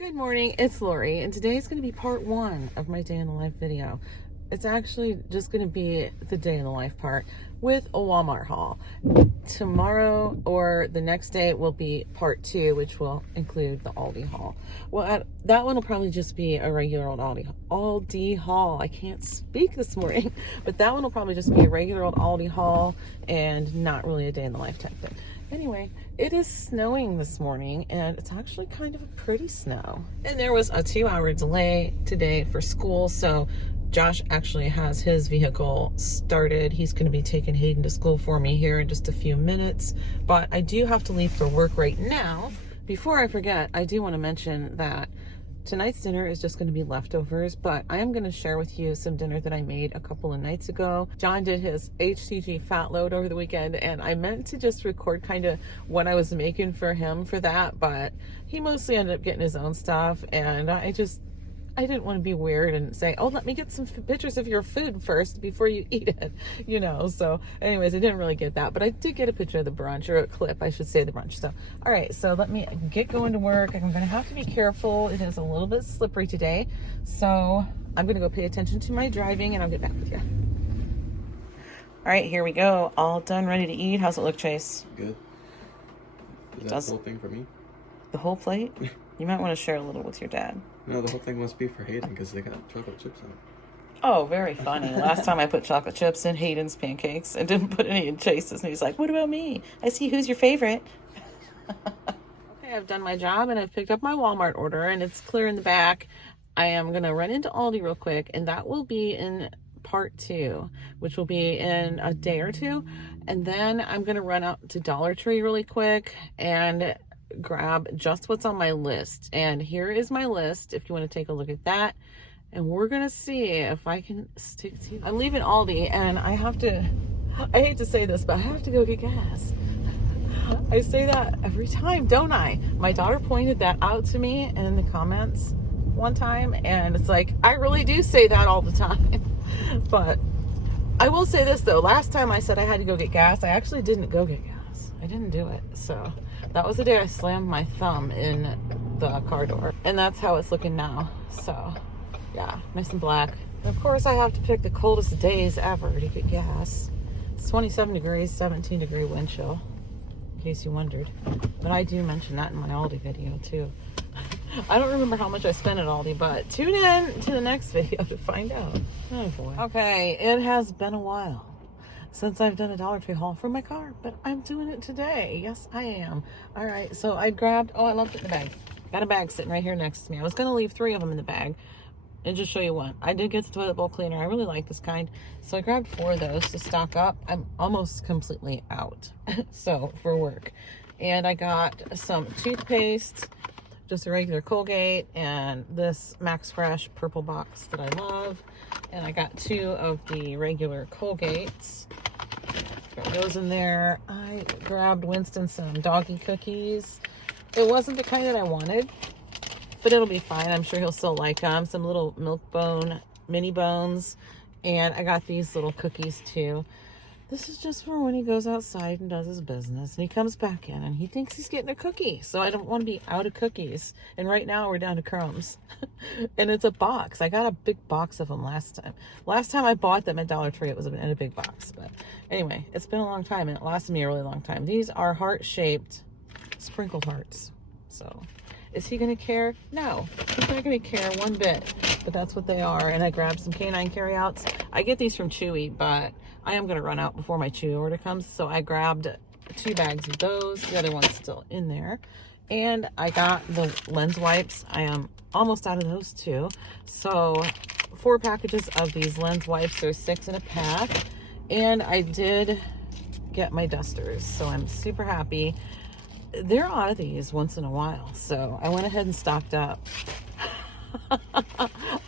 Good morning, it's Lori, and today is going to be part one of my day in the life video. It's actually just going to be the day in the life part with a Walmart haul. Tomorrow or the next day will be part two, which will include the Aldi haul. Well, that one will probably just be a regular old Aldi haul. I can't speak this morning, but that one will probably just be a regular old Aldi haul and not really a day in the life type thing. Anyway, it is snowing this morning, and it's actually kind of a pretty snow. And there was a 2-hour delay today for school, so Josh actually has his vehicle started. He's going to be taking Hayden to school for me here in just a few minutes, but I do have to leave for work right now. Before I forget, I do want to mention that tonight's dinner is just going to be leftovers, but I am going to share with you some dinner that I made a couple of nights ago. John did his HTG fat load over the weekend, and I meant to just record kind of what I was making for him for that, but he mostly ended up getting his own stuff, and I didn't want to be weird and say, oh, let me get some pictures of your food first before you eat it, so anyways, I didn't really get that, but I did get a picture of the brunch, or a clip, I should say, the brunch. So all right, so let me get going to work. I'm gonna have to be careful. It is a little bit slippery today, so I'm gonna go pay attention to my driving, and I'll get back with you. All right, here we go, all done, ready to eat. How's it look, Chase? Good. Is that the whole thing for me? The whole plate? You might want to share a little with your dad. No, the whole thing must be for Hayden because they got chocolate chips in it. Oh, very funny. Last time I put chocolate chips in Hayden's pancakes and didn't put any in Chase's, and he's like, what about me? I see, who's your favorite? Okay, I've done my job, and I've picked up my Walmart order, and it's clear in the back. I am going to run into Aldi real quick, and that will be in part two, which will be in a day or two. And then I'm going to run out to Dollar Tree really quick and grab just what's on my list. And here is my list if you want to take a look at that, and we're gonna see if I can stick to. I'm leaving Aldi, and I hate to say this, but I have to go get gas. I say that every time, don't I? My daughter pointed that out to me in the comments one time, and it's like, I really do say that all the time. But I will say this though, last time I said I had to go get gas, I actually didn't go get gas. I didn't do it. So that was the day I slammed my thumb in the car door, and that's how it's looking now. So yeah, nice and black. And of course I have to pick the coldest days ever to get gas. It's 27 degrees, 17 degree wind chill, in case you wondered. But I do mention that in my Aldi video too. I don't remember how much I spent at Aldi, but tune in to the next video to find out. Oh boy. Okay, it has been a while since I've done a Dollar Tree haul for my car, but I'm doing it today. Yes, I am. All right, so I grabbed, I left it in the bag. Got a bag sitting right here next to me. I was gonna leave 3 of them in the bag and just show you one. I did get the toilet bowl cleaner. I really like this kind. So I grabbed 4 of those to stock up. I'm almost completely out, so for work. And I got some toothpaste, just a regular Colgate, and this Max Fresh purple box that I love. And I got 2 of the regular Colgates. Got those in there. I grabbed Winston some doggy cookies. It wasn't the kind that I wanted, but it'll be fine. I'm sure he'll still like them. Some little milk bone mini bones. And I got these little cookies too. This is just for when he goes outside and does his business, and he comes back in and he thinks he's getting a cookie. So I don't want to be out of cookies. And right now we're down to crumbs. And it's a box. I got a big box of them last time. Last time I bought them at Dollar Tree, it was in a big box. But anyway, it's been a long time, and it lasted me a really long time. These are heart-shaped sprinkled hearts. So is he going to care? No, he's not going to care one bit. But that's what they are. And I grabbed some canine carryouts. I get these from Chewy, but I am going to run out before my Chewy order comes. So I grabbed 2 bags of those. The other one's still in there. And I got the lens wipes. I am almost out of those too. So 4 packages of these lens wipes. There's 6 in a pack. And I did get my dusters. So I'm super happy. They're out of these once in a while. So I went ahead and stocked up.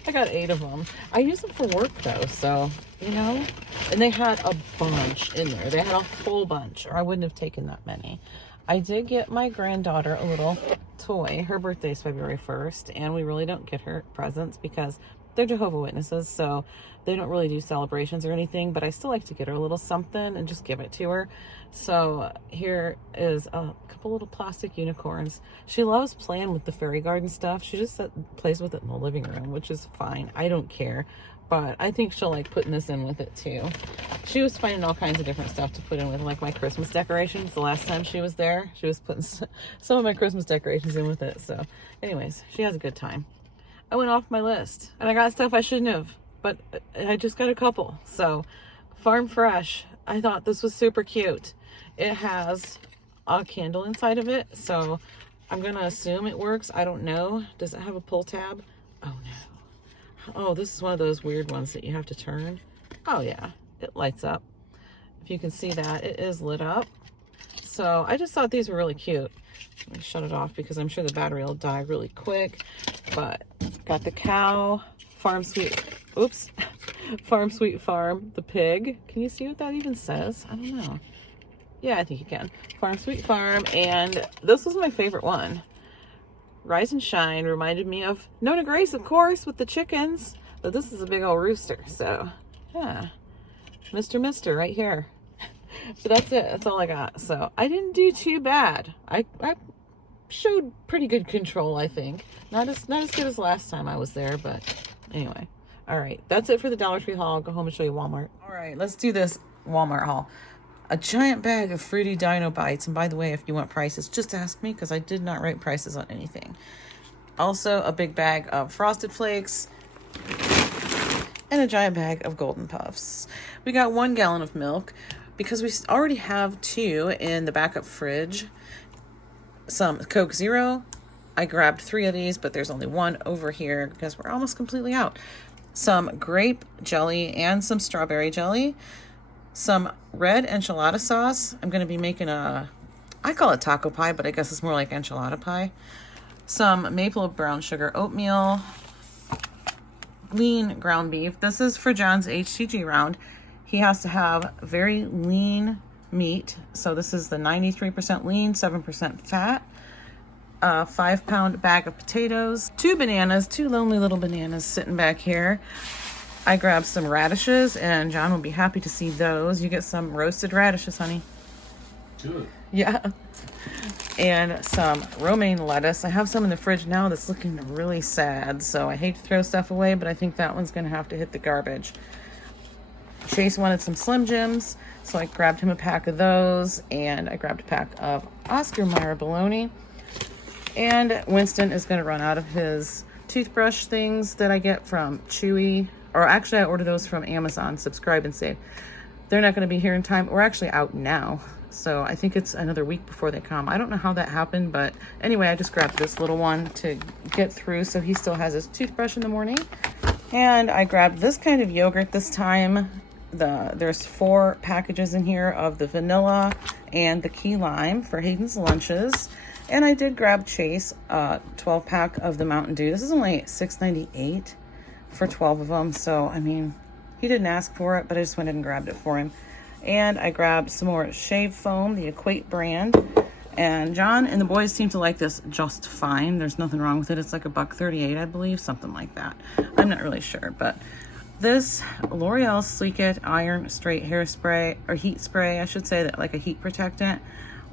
I got 8 of them. I use them for work though, so and they had a bunch in there. They had a whole bunch, or I wouldn't have taken that many. I did get my granddaughter a little toy. Her birthday's February 1st, and we really don't get her presents because they're Jehovah's Witnesses, so they don't really do celebrations or anything, but I still like to get her a little something and just give it to her. So here is a couple little plastic unicorns. She loves playing with the fairy garden stuff. She just plays with it in the living room, which is fine. I don't care, but I think she'll like putting this in with it too. She was finding all kinds of different stuff to put in with, like my Christmas decorations. The last time she was there, she was putting some of my Christmas decorations in with it. So anyways, she has a good time. I went off my list and I got stuff I shouldn't have, but I just got a couple. So Farm Fresh, I thought this was super cute. It has a candle inside of it, so I'm gonna assume it works. I don't know. Does it have a pull tab? Oh no. Oh, this is one of those weird ones that you have to turn. Oh yeah, it lights up. If you can see that, it is lit up. So I just thought these were really cute. Let me shut it off because I'm sure the battery will die really quick. But got the cow, Farm Sweet, oops, Farm Sweet Farm, the pig. Can you see what that even says? I don't know. Yeah, I think you can. Farm Sweet Farm, and this was my favorite one. Rise and Shine reminded me of Nona Grace, of course, with the chickens. But this is a big old rooster, so yeah. Mr. right here. So that's it. That's all I got. So I didn't do too bad. I showed pretty good control, I think. Not as good as last time I was there, but anyway. All right, that's it for the Dollar Tree haul. I'll go home and show you Walmart. All right, let's do this Walmart haul. A giant bag of Fruity Dino Bites. And by the way, if you want prices, just ask me because I did not write prices on anything. Also, a big bag of Frosted Flakes and a giant bag of Golden Puffs. We got 1 gallon of milk because we already have 2 in the backup fridge. Some Coke Zero. I grabbed 3 of these, but there's only 1 over here because we're almost completely out. Some grape jelly and some strawberry jelly. Some red enchilada sauce. I'm going to be making I call it taco pie, but I guess it's more like enchilada pie. Some maple brown sugar oatmeal. Lean ground beef. This is for John's HCG round. He has to have very lean meat. So this is the 93% lean, 7% fat. A 5-pound bag of potatoes. 2 bananas, 2 lonely little bananas sitting back here. I grabbed some radishes, and John will be happy to see those. You get some roasted radishes, honey. Good. Yeah. And some romaine lettuce. I have some in the fridge now that's looking really sad, so I hate to throw stuff away, but I think that one's going to have to hit the garbage. Chase wanted some Slim Jims, so I grabbed him a pack of those, and I grabbed a pack of Oscar Mayer bologna. And Winston is going to run out of his toothbrush things that I get from Chewy. Or actually, I ordered those from Amazon. Subscribe and save. They're not going to be here in time. We're actually out now. So I think it's another week before they come. I don't know how that happened. But anyway, I just grabbed this little one to get through. So he still has his toothbrush in the morning. And I grabbed this kind of yogurt this time. There's 4 packages in here of the vanilla and the key lime for Hayden's lunches. And I did grab Chase a 12-pack of the Mountain Dew. This is only $6.98 for 12 of them. So, I mean, he didn't ask for it, but I just went ahead and grabbed it for him. And I grabbed some more shave foam, the Equate brand. And John and the boys seem to like this just fine. There's nothing wrong with it. It's like $1.38, I believe, something like that. I'm not really sure, but this L'Oreal Sleek It Iron Straight Hairspray, or heat spray, I should say, that like a heat protectant.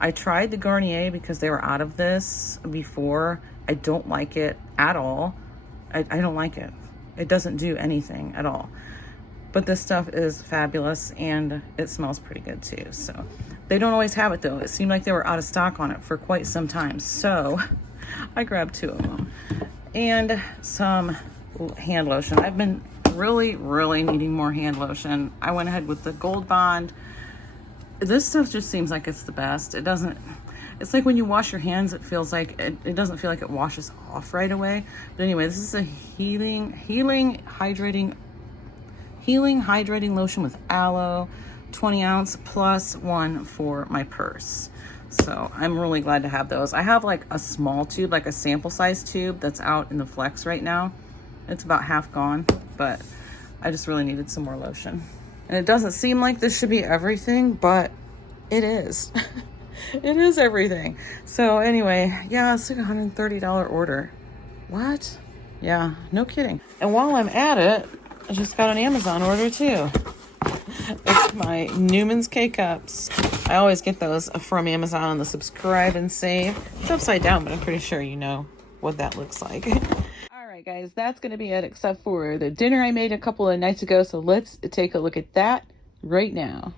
I tried the Garnier because they were out of this before. I don't like it at all. I don't like it. It doesn't do anything at all. But this stuff is fabulous, and it smells pretty good too. So they don't always have it though. It seemed like they were out of stock on it for quite some time. So I grabbed 2 of them. And some hand lotion. I've been really needing more hand lotion. I went ahead with the Gold Bond. This stuff just seems like it's the best. It doesn't, it's like when you wash your hands, it feels like, it doesn't feel like it washes off right away. But anyway, this is a healing hydrating lotion with aloe, 20 ounce plus 1 for my purse. So I'm really glad to have those. I have like a small tube, like a sample size tube that's out in the flex right now. It's about half gone, but I just really needed some more lotion. And it doesn't seem like this should be everything, but it is. It is everything. So anyway, yeah, it's like a $130 order. What? Yeah, no kidding. And while I'm at it, I just got an Amazon order too. It's my Newman's K-Cups. I always get those from Amazon on the subscribe and save. It's upside down, but I'm pretty sure you know what that looks like. All right, guys, that's going to be it except for the dinner I made a couple of nights ago. So let's take a look at that right now.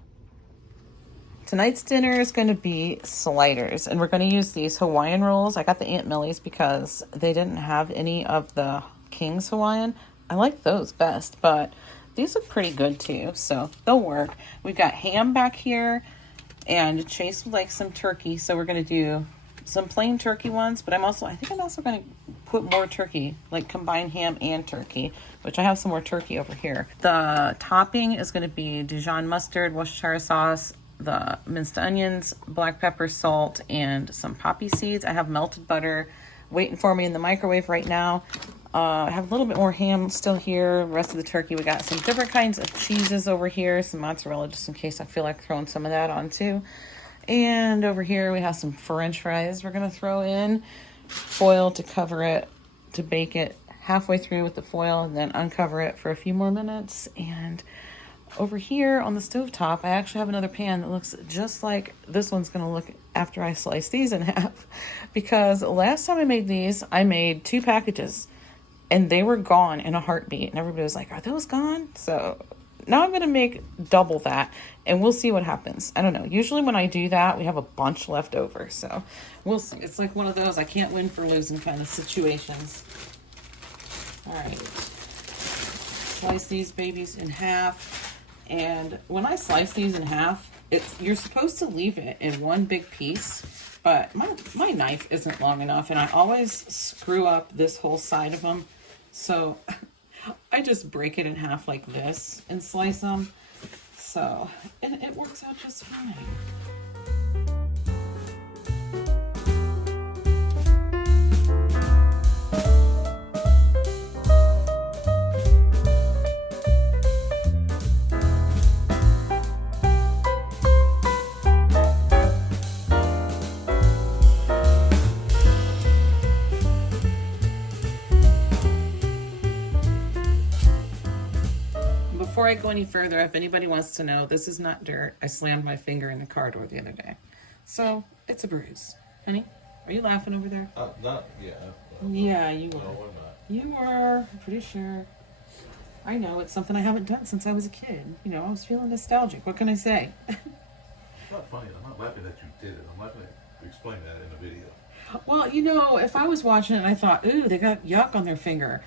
Tonight's dinner is going to be sliders, and we're going to use these Hawaiian rolls. I got the Aunt Millie's because they didn't have any of the King's Hawaiian. I like those best, but these look pretty good too, so they'll work. We've got ham back here, and Chase would like some turkey, so we're going to do some plain turkey ones, but I think I'm also going to put more turkey, like combine ham and turkey, which I have some more turkey over here. The topping is going to be Dijon mustard, Worcestershire sauce, the minced onions, black pepper, salt, and some poppy seeds. I have melted butter waiting for me in the microwave right now. I have a little bit more ham still here. The rest of the turkey, we got some different kinds of cheeses over here, some mozzarella just in case I feel like throwing some of that on too. And over here we have some French fries we're going to throw in, foil to cover it, to bake it halfway through with the foil, and then uncover it for a few more minutes. And over here on the stovetop, I actually have another pan that looks just like this one's going to look after I slice these in half. Because last time I made these, I made 2 packages and they were gone in a heartbeat. And everybody was like, are those gone? So now I'm going to make double that and we'll see what happens. I don't know. Usually when I do that, we have a bunch left over. So we'll see. It's like one of those I can't win for losing kind of situations. All right. Slice these babies in half. And when I slice these in half, you're supposed to leave it in one big piece, but my knife isn't long enough, and I always screw up this whole side of them. So I just break it in half like this and slice them. So, and it works out just fine. Before I go any further, if anybody wants to know, this is not dirt. I slammed my finger in the car door the other day. So, it's a bruise. Honey, are you laughing over there? Yeah, you were. No, I'm not. You were, I'm pretty sure. I know, it's something I haven't done since I was a kid. You know, I was feeling nostalgic. What can I say? It's not funny. I'm not laughing that you did it. I'm laughing at you explain that in the video. Well, you know, if I was watching it and I thought, ooh, they got yuck on their finger.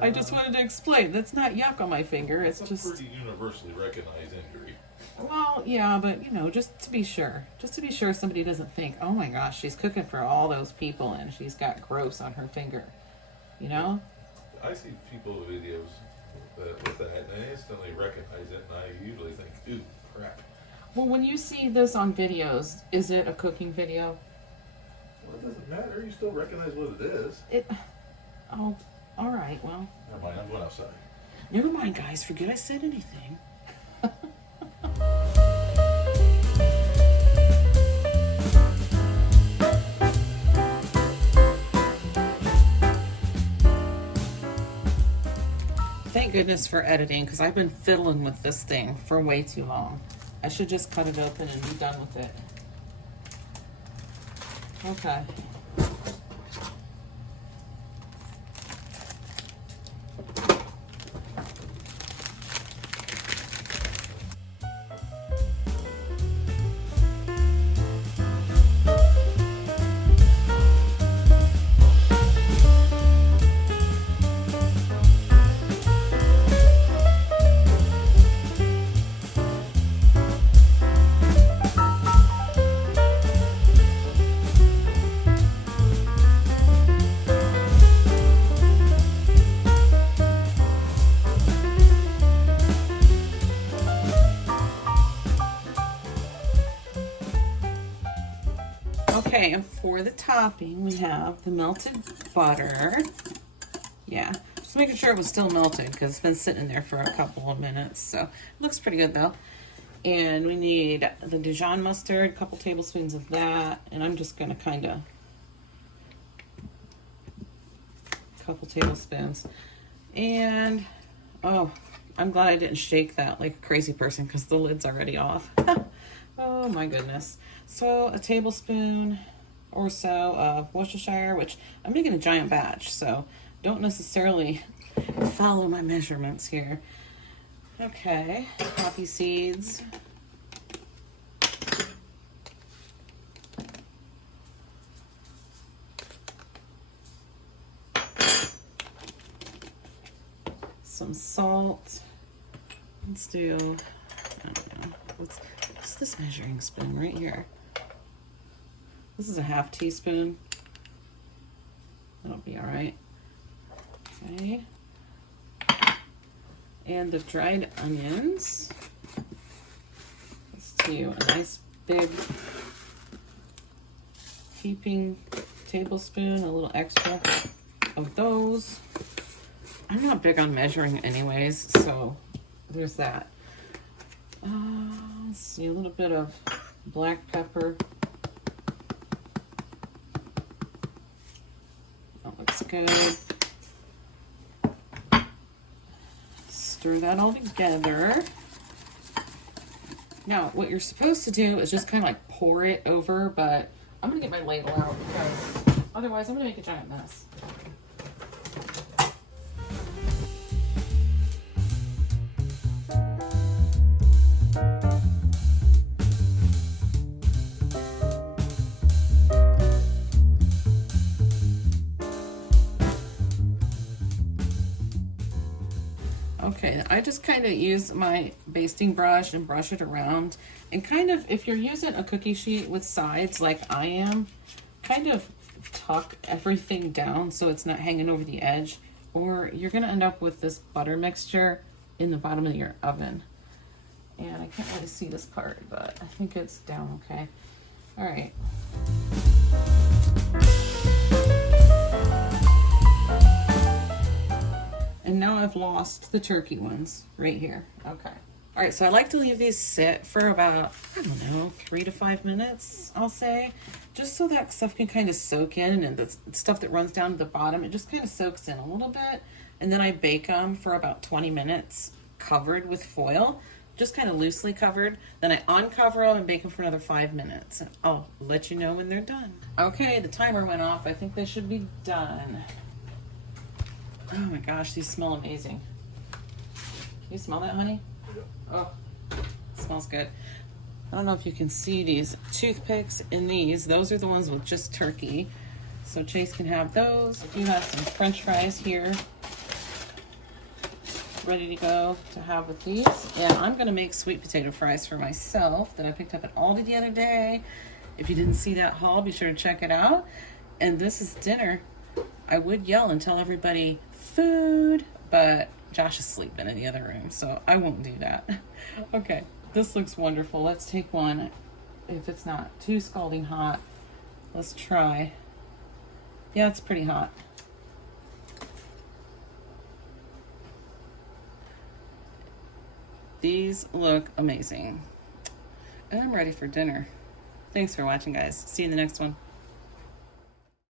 I just wanted to explain. That's not yuck on my finger. It's just a pretty universally recognized injury. Well, yeah, but, you know, just to be sure. Just to be sure somebody doesn't think, oh my gosh, she's cooking for all those people and she's got gross on her finger. You know? I see people with videos with that and I instantly recognize it and I usually think, ooh, crap. Well, when you see this on videos, is it a cooking video? Well, it doesn't matter. You still recognize what it is. Oh, all right, well. Never mind, I'm going outside. Never mind, guys. Forget I said anything. Thank goodness for editing, because I've been fiddling with this thing for way too long. I should just cut it open and be done with it. Okay. Okay, and for the topping, we have the melted butter. Yeah, just making sure it was still melted because it's been sitting there for a couple of minutes. So it looks pretty good though. And we need the Dijon mustard, a couple tablespoons of that. And I'm just gonna kind of couple tablespoons. And, oh, I'm glad I didn't shake that like a crazy person because the lid's already off. Oh my goodness. So a tablespoon or so of Worcestershire, which I'm making a giant batch, so don't necessarily follow my measurements here. Okay, poppy seeds. Some salt. Let's do, I don't know, what's this measuring spoon right here? This is a half teaspoon. That'll be all right. Okay. And the dried onions. Let's do a nice big heaping tablespoon, a little extra of those. I'm not big on measuring anyways, so there's that. Let's see, a little bit of black pepper. That looks good. Stir that all together. Now, what you're supposed to do is just kind of like pour it over, but I'm gonna get my ladle out because otherwise I'm gonna make a giant mess. Okay, I just kind of use my basting brush and brush it around, and kind of, if you're using a cookie sheet with sides like I am, kind of tuck everything down so it's not hanging over the edge, or you're gonna end up with this butter mixture in the bottom of your oven. And I can't really see this part, but I think it's down okay. All right. And now I've lost the turkey ones right here. Okay. All right, so I like to leave these sit for about, I don't know, 3 to 5 minutes, I'll say, just so that stuff can kind of soak in, and the stuff that runs down to the bottom, it just kind of soaks in a little bit. And then I bake them for about 20 minutes covered with foil, just kind of loosely covered. Then I uncover them and bake them for another 5 minutes. And I'll let you know when they're done. Okay, the timer went off. I think they should be done. Oh my gosh, these smell amazing. Can you smell that, honey? Oh, smells good. I don't know if you can see these toothpicks in these. Those are the ones with just turkey. So Chase can have those. You have some French fries here ready to go to have with these. And I'm gonna make sweet potato fries for myself that I picked up at Aldi the other day. If you didn't see that haul, be sure to check it out. And this is dinner. I would yell and tell everybody food, but Josh is sleeping in the other room, so I won't do that. Okay, this looks wonderful. Let's take one. If it's not too scalding hot, let's try. Yeah, it's pretty hot. These look amazing. And I'm ready for dinner. Thanks for watching, guys. See you in the next one.